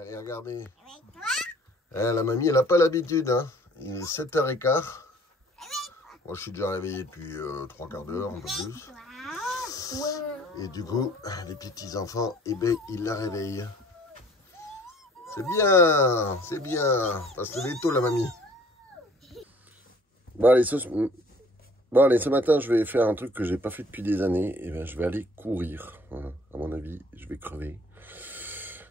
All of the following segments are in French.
Allez, regardez. La mamie, elle n'a pas l'habitude. Hein. Il est 7h15. Moi, je suis déjà réveillé depuis 3 quarts d'heure, un peu plus. Et du coup, les petits-enfants, eh ben, ils la réveillent. C'est bien, c'est bien. Parce que lever tôt, la mamie. Bon, allez, ce matin, je vais faire un truc que j'ai pas fait depuis des années. Et ben, je vais aller courir. Voilà. À mon avis, je vais crever.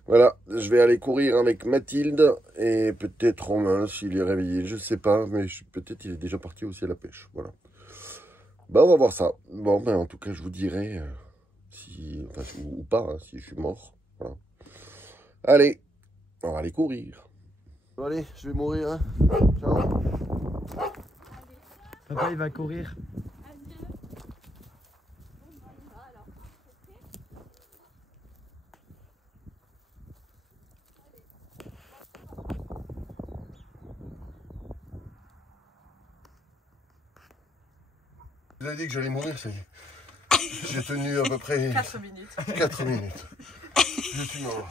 Voilà, je vais aller courir avec Mathilde et peut-être Romain s'il est réveillé, je sais pas, mais peut-être il est déjà parti aussi à la pêche, voilà. Bah on va voir ça. Bon, ben en tout cas je vous dirai si, enfin, ou pas, hein, si je suis mort, voilà. Allez, on va aller courir. Bon, allez, je vais mourir, hein. Ciao. Papa il va courir. Je vous ai dit que j'allais mourir, c'est... J'ai tenu à peu près 4 minutes. 4 minutes. Je suis mort.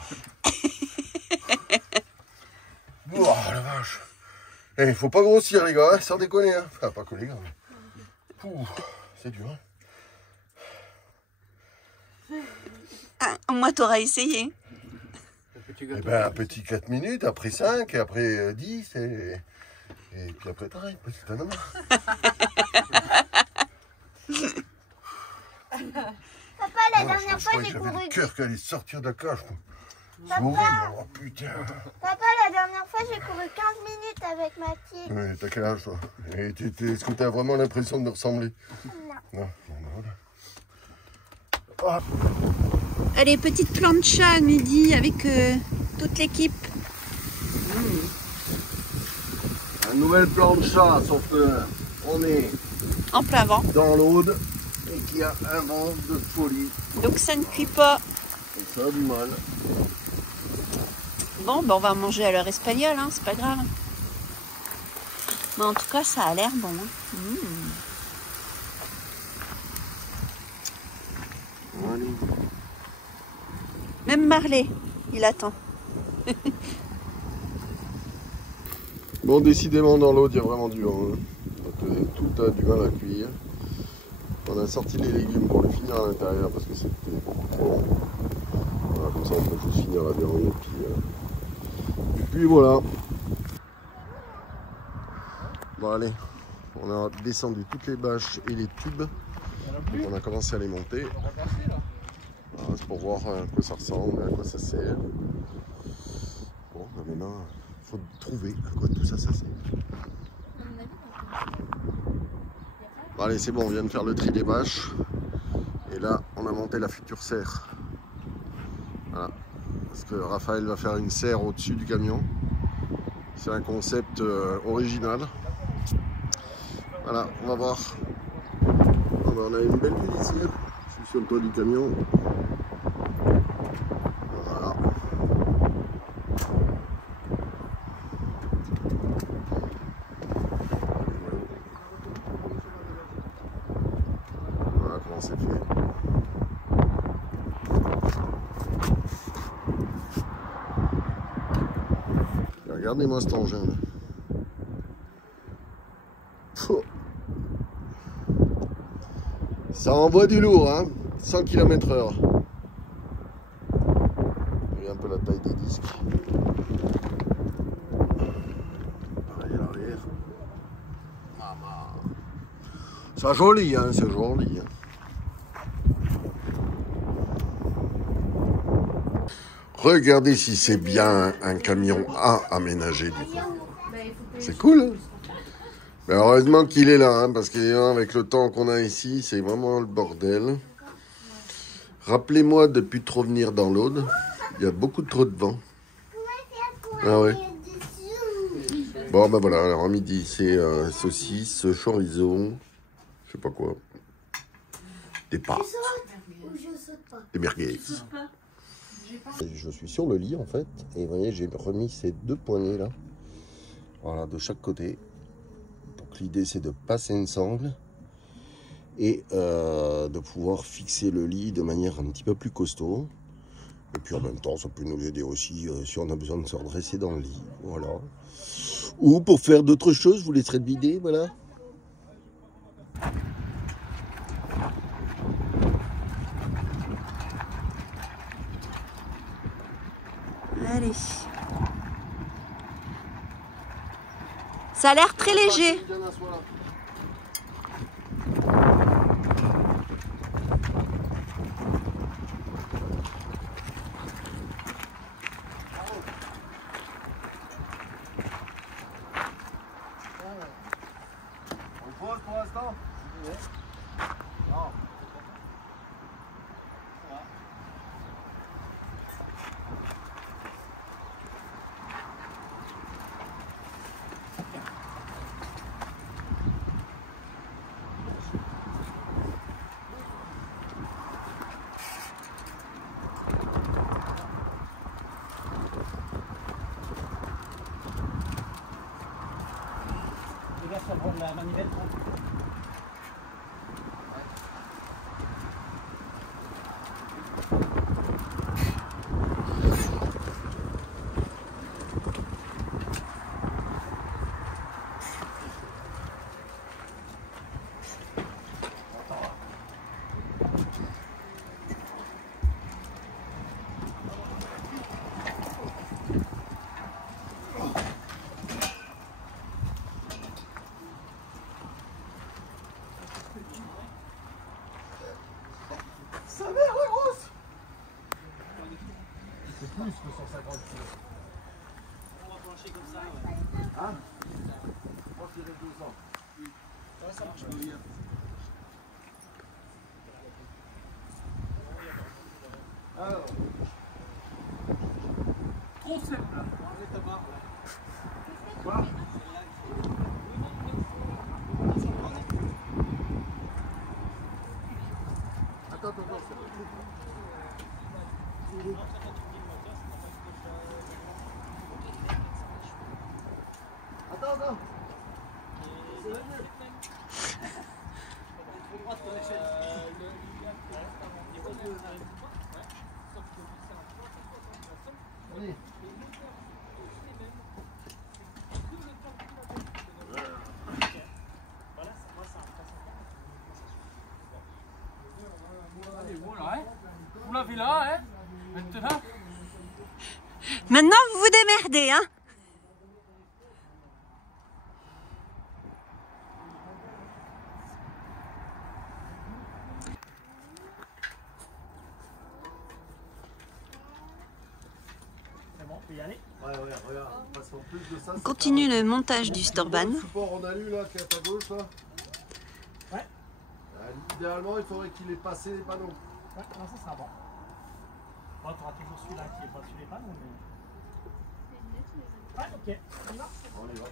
Oh la vache. Eh, il faut pas grossir les gars, hein, sans déconner. Hein. Enfin, pas que les gars. Mais... c'est dur. Hein. Ah, au moins t'auras essayé. Eh ben, un petit 4 minutes, après 5, et après 10, et puis après t'arrêtes, parce que t'en as marre. Papa, la dernière fois, j'ai couru... J'avais le cœur qui allait sortir de la cage. Papa, oh putain. Papa, la dernière fois, j'ai couru 15 minutes avec Mathilde. Ouais, t'as quel âge, toi? Et est-ce que t'as vraiment l'impression de me ressembler? Non. Non, Oh. Allez, petite plancha, midi, avec toute l'équipe. Un nouvel plancha, sauf que on est en plein vent. Dans l'Aude et qu'il y a un vent de folie. Donc ça ne cuit pas. Et ça a du mal. Bon, ben on va manger à l'heure espagnole, hein, c'est pas grave. Mais en tout cas, ça a l'air bon. Hein. Même Marley, il attend. Bon, décidément, dans l'Aude, il y a vraiment du vent. Hein. Donc, tout a du mal à cuire. On a sorti les légumes pour les finir à l'intérieur parce que c'était beaucoup trop long. Voilà, comme ça, on peut juste finir la viande. Et puis voilà. Bon, allez. On a descendu toutes les bâches et les tubes. Donc, on a commencé à les monter. Voilà, c'est pour voir à quoi ça ressemble, à quoi ça sert. Bon, ben maintenant, il faut trouver à quoi tout ça sert. Bon, allez, c'est bon, on vient de faire le tri des bâches. Et là, on a monté la future serre. Voilà. Parce que Raphaël va faire une serre au-dessus du camion. C'est un concept original. Voilà, on va voir. Ah ben, on a une belle vue d'ici. Je suis sur le toit du camion. Voilà. Voilà comment c'est fait. Regardez-moi cet engin. Ça envoie du lourd, hein, 100 km/h. Et un peu la taille des disques. Pareil à l'arrière. C'est joli, hein, c'est joli. Hein. Regardez si c'est bien un camion à aménager du coup. C'est cool, hein. Mais heureusement qu'il est là, hein, parce qu'avec le temps qu'on a ici, c'est vraiment le bordel. Rappelez-moi de ne plus trop venir dans l'Aude. Il y a beaucoup trop de vent. Ah ouais. Bon, ben voilà, alors à midi, c'est saucisses, chorizo, je sais pas quoi. Des pâtes. Des merguez. Je suis sur le lit, en fait. Et vous voyez, j'ai remis ces 2 poignées là. Voilà, de chaque côté. L'idée c'est de passer une sangle et de pouvoir fixer le lit de manière un petit peu plus costaud. Et puis voilà, je vais mettre un Et puis en même temps, ça peut nous aider aussi si on a besoin de se redresser dans le lit. Voilà. Ou pour faire d'autres choses, je vous laisserai le vider, voilà. Allez. Ça a l'air très léger. On pose pour l'instant. Non. Les gars, ça prend la manivelle. Sa mère la grosse. C'est plus que 150 kg. On va plancher comme ça. Ouais. Hein? Je crois qu'il y a 200. Ouais, ça marche. Alors. Trop sec là. Enlevez ta barre là. Quoi? Attends. Attends. Allez. Allez, voilà, hein. Vous l'avez là, hein. Maintenant. Maintenant, vous vous démerdez, hein. C'est bon, on peut y aller. Ouais, regarde. Parce qu'en plus de ça, On continue le montage du Storban. le support en alu là qui est à ta gauche là. Ouais. Idéalement, il faudrait qu'il ait passé les panneaux. Ouais, non, ça sera bon. Bon, tu auras toujours celui-là qui est pas dessus les panneaux, mais. Ouais, ok. On y va. On y va.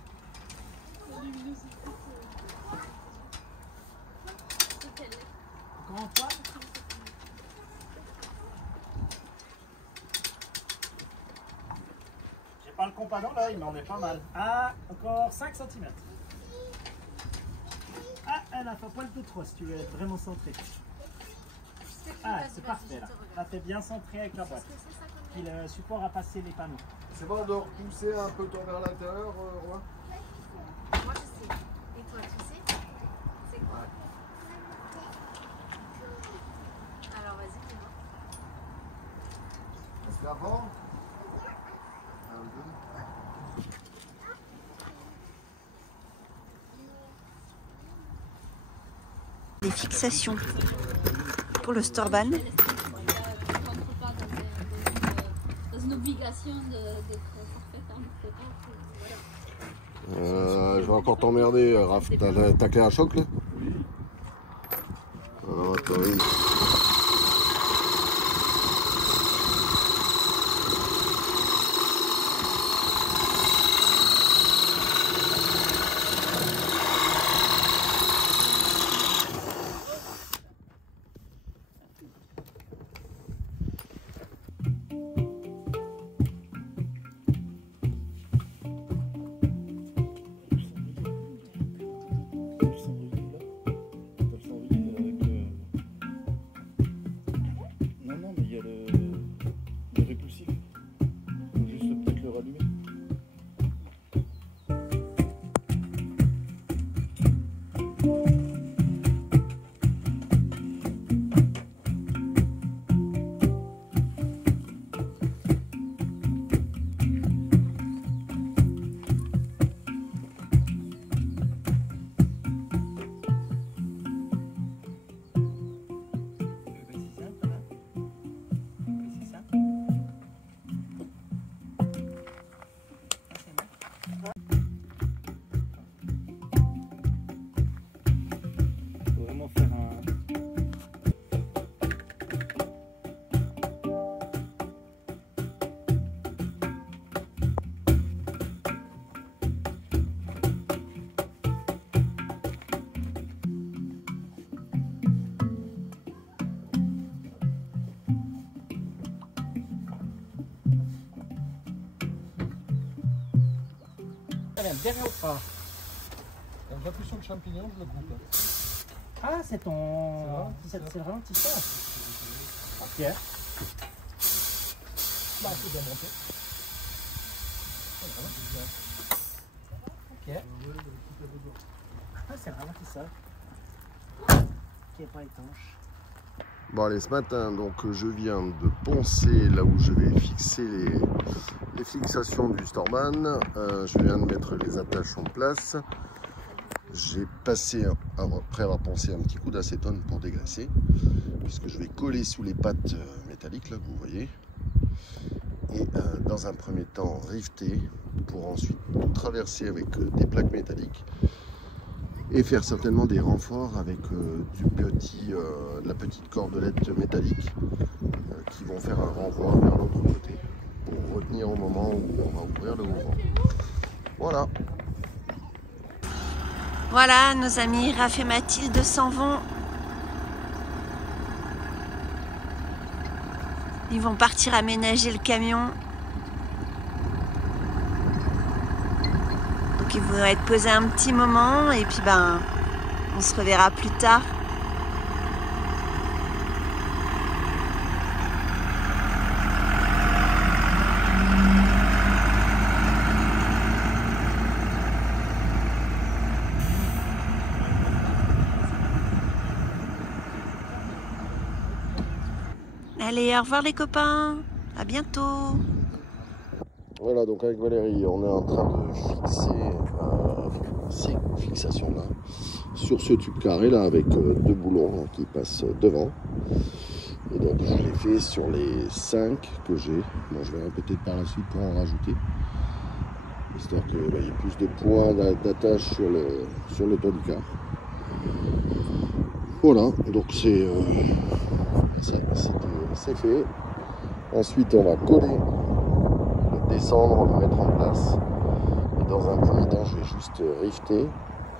Encore Antoine. J'ai pas le compagnon là, mais on est pas mal. Ah, encore 5 cm. Ah, elle a fait un poil de trop si tu veux être vraiment centré. Ah, c'est parfait là. Là, t'es bien centré avec la boîte. Puis le support a passé les panneaux. C'est bon de repousser un peu vers l'intérieur, Romain? Moi je sais. Et toi tu sais? C'est quoi? Alors vas-y, dis-moi. Parce qu'avant, Des fixations pour le Storban. Dans une obligation d'être parfaite en photo. je vais encore t'emmerder, Raph. T'as ta clé à choc là? Oui. Attends, une. matériel, derrière ou pas? Quand j'appuie sur le champignon, je le coupe. Ah, c'est ton... C'est le ralentisseur. Ok. Bah, c'est bien monté. Ok. Ah, c'est le ralentisseur. Qui est pas étanche. Bon allez, ce matin, donc je viens de poncer là où je vais fixer les fixations du Storban. Je viens de mettre les attaches en place. J'ai passé, après avoir poncé, un petit coup d'acétone pour dégraisser, puisque je vais coller sous les pattes métalliques là que vous voyez. Et dans un premier temps rifter pour ensuite tout traverser avec des plaques métalliques et faire certainement des renforts avec de la petite cordelette métallique qui vont faire un renvoi vers l'autre côté pour retenir au moment où on va ouvrir le mouvement. Voilà. Voilà, nos amis Raph et Mathilde s'en vont. Ils vont partir aménager le camion. Donc ils vont être posés un petit moment et puis ben on se reverra plus tard. Allez, au revoir les copains, à bientôt. Voilà, donc avec Valérie, on est en train de fixer ces fixations-là sur ce tube carré là avec deux boulons qui passent devant. Et donc je l'ai fait sur les 5 que j'ai. Bon, je vais peut-être par la suite pour en rajouter, histoire qu'il y ait plus de points d'attache sur le toit du car. Voilà, donc c'est fait. Ensuite, on va coller, descendre, le mettre en place. Et dans un premier temps, je vais juste rifter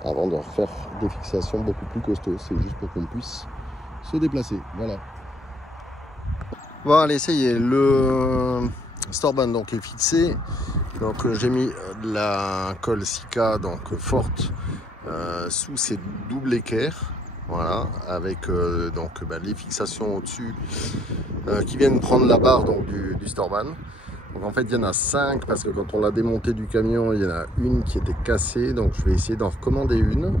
avant de refaire des fixations beaucoup plus costauds. C'est juste pour qu'on puisse se déplacer. Voilà. Bon, allez, ça y est, le Storban donc est fixé. Donc j'ai mis de la colle Sika donc forte sous ces doubles équerres. Voilà, avec les fixations au-dessus qui viennent prendre la barre donc, du Storban. Donc en fait il y en a 5 parce que quand on l'a démonté du camion, il y en a une qui était cassée. Donc je vais essayer d'en recommander une.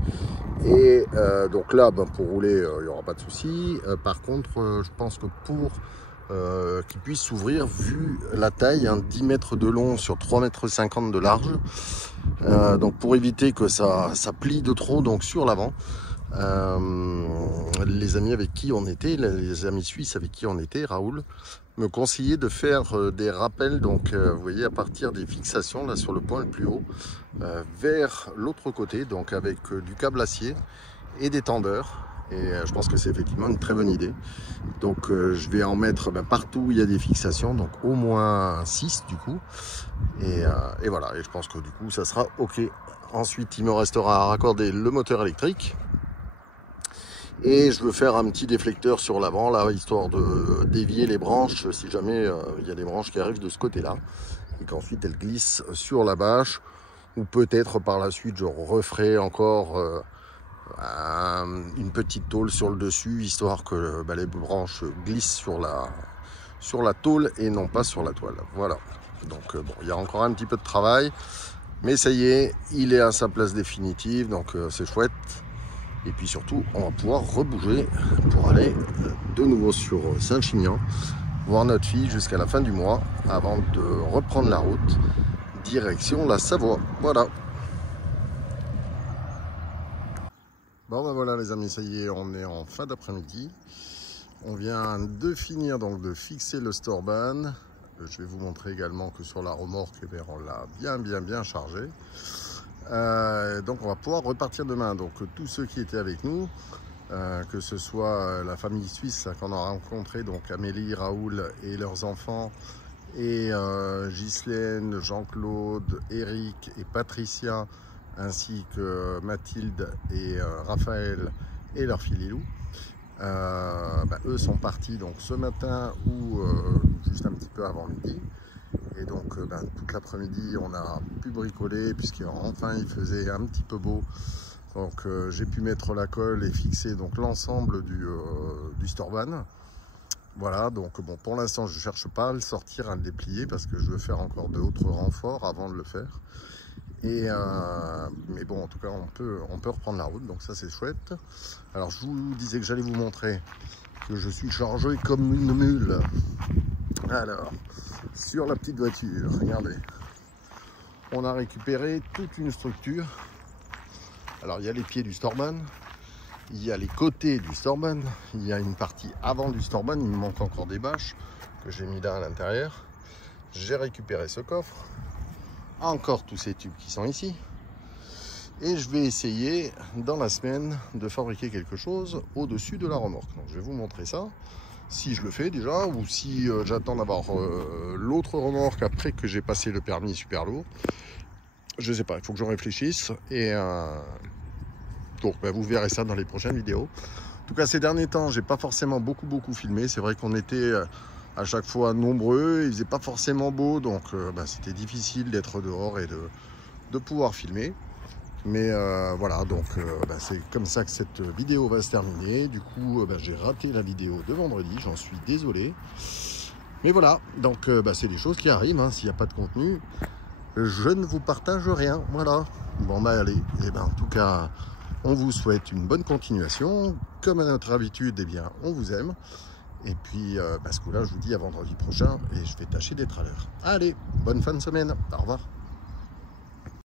Et donc là, pour rouler, il n'y aura pas de souci. Par contre, je pense que pour qu'il puisse s'ouvrir, vu la taille, 10 mètres de long sur 3,50 m de large. Donc pour éviter que ça plie de trop donc sur l'avant. Les amis avec qui on était, les amis suisses avec qui on était, Raoul, me conseillaient de faire des rappels, donc vous voyez à partir des fixations là sur le point le plus haut, vers l'autre côté, donc avec du câble acier et des tendeurs. Et je pense que c'est effectivement une très bonne idée. Donc je vais en mettre partout où il y a des fixations, donc au moins 6 du coup. Et voilà, et je pense que du coup ça sera ok. Ensuite il me restera à raccorder le moteur électrique. Et je veux faire un petit déflecteur sur l'avant là, histoire de dévier les branches si jamais il y a des branches qui arrivent de ce côté là. Et qu'ensuite elles glissent sur la bâche. Ou peut-être par la suite je referai encore une petite tôle sur le dessus, histoire que les branches glissent sur la tôle et non pas sur la toile. Voilà. Donc bon, il y a encore un petit peu de travail. Mais ça y est, il est à sa place définitive, donc c'est chouette. Et puis surtout, on va pouvoir rebouger pour aller de nouveau sur Saint-Chinian, voir notre fille jusqu'à la fin du mois, avant de reprendre la route, direction la Savoie. Voilà. Bon ben voilà les amis, ça y est, on est en fin d'après-midi. On vient de finir donc de fixer le Storban. Je vais vous montrer également que sur la remorque, on l'a bien chargé. Donc on va pouvoir repartir demain. Donc tous ceux qui étaient avec nous, que ce soit la famille suisse qu'on a rencontré, donc Amélie, Raoul et leurs enfants, et Ghislaine, Jean-Claude, Eric et Patricia, ainsi que Mathilde et Raphaël et leur fille Lilou. Eux sont partis donc ce matin ou juste un petit peu avant midi. Et donc toute l'après-midi on a pu bricoler puisqu'enfin il faisait un petit peu beau. Donc j'ai pu mettre la colle et fixer donc l'ensemble du Storban. Voilà, donc bon, pour l'instant je cherche pas à le sortir, à le déplier parce que je veux faire encore d'autres renforts avant de le faire. Et mais bon, en tout cas on peut reprendre la route, donc ça c'est chouette. Alors je vous disais que j'allais vous montrer que je suis chargé comme une mule. Alors, sur la petite voiture, regardez, on a récupéré toute une structure. Alors il y a les pieds du Storban, il y a les côtés du Storban, il y a une partie avant du Storban, il me manque encore des bâches que j'ai mis là à l'intérieur. J'ai récupéré ce coffre, encore tous ces tubes qui sont ici. Et je vais essayer dans la semaine de fabriquer quelque chose au-dessus de la remorque. Donc je vais vous montrer ça, si je le fais déjà, ou si j'attends d'avoir l'autre remorque après que j'ai passé le permis super lourd. Je sais pas, il faut que je réfléchisse. Et donc vous verrez ça dans les prochaines vidéos. En tout cas ces derniers temps, j'ai pas forcément beaucoup filmé. C'est vrai qu'on était à chaque fois nombreux, il faisait pas forcément beau, donc c'était difficile d'être dehors et de pouvoir filmer. Mais voilà, donc c'est comme ça que cette vidéo va se terminer. Du coup, j'ai raté la vidéo de vendredi, j'en suis désolé. Mais voilà, donc c'est des choses qui arrivent, hein. S'il n'y a pas de contenu, je ne vous partage rien. Voilà, bon allez, et en tout cas, on vous souhaite une bonne continuation. Comme à notre habitude, on vous aime. Et puis, ce coup-là, je vous dis à vendredi prochain et je vais tâcher d'être à l'heure. Allez, bonne fin de semaine, au revoir.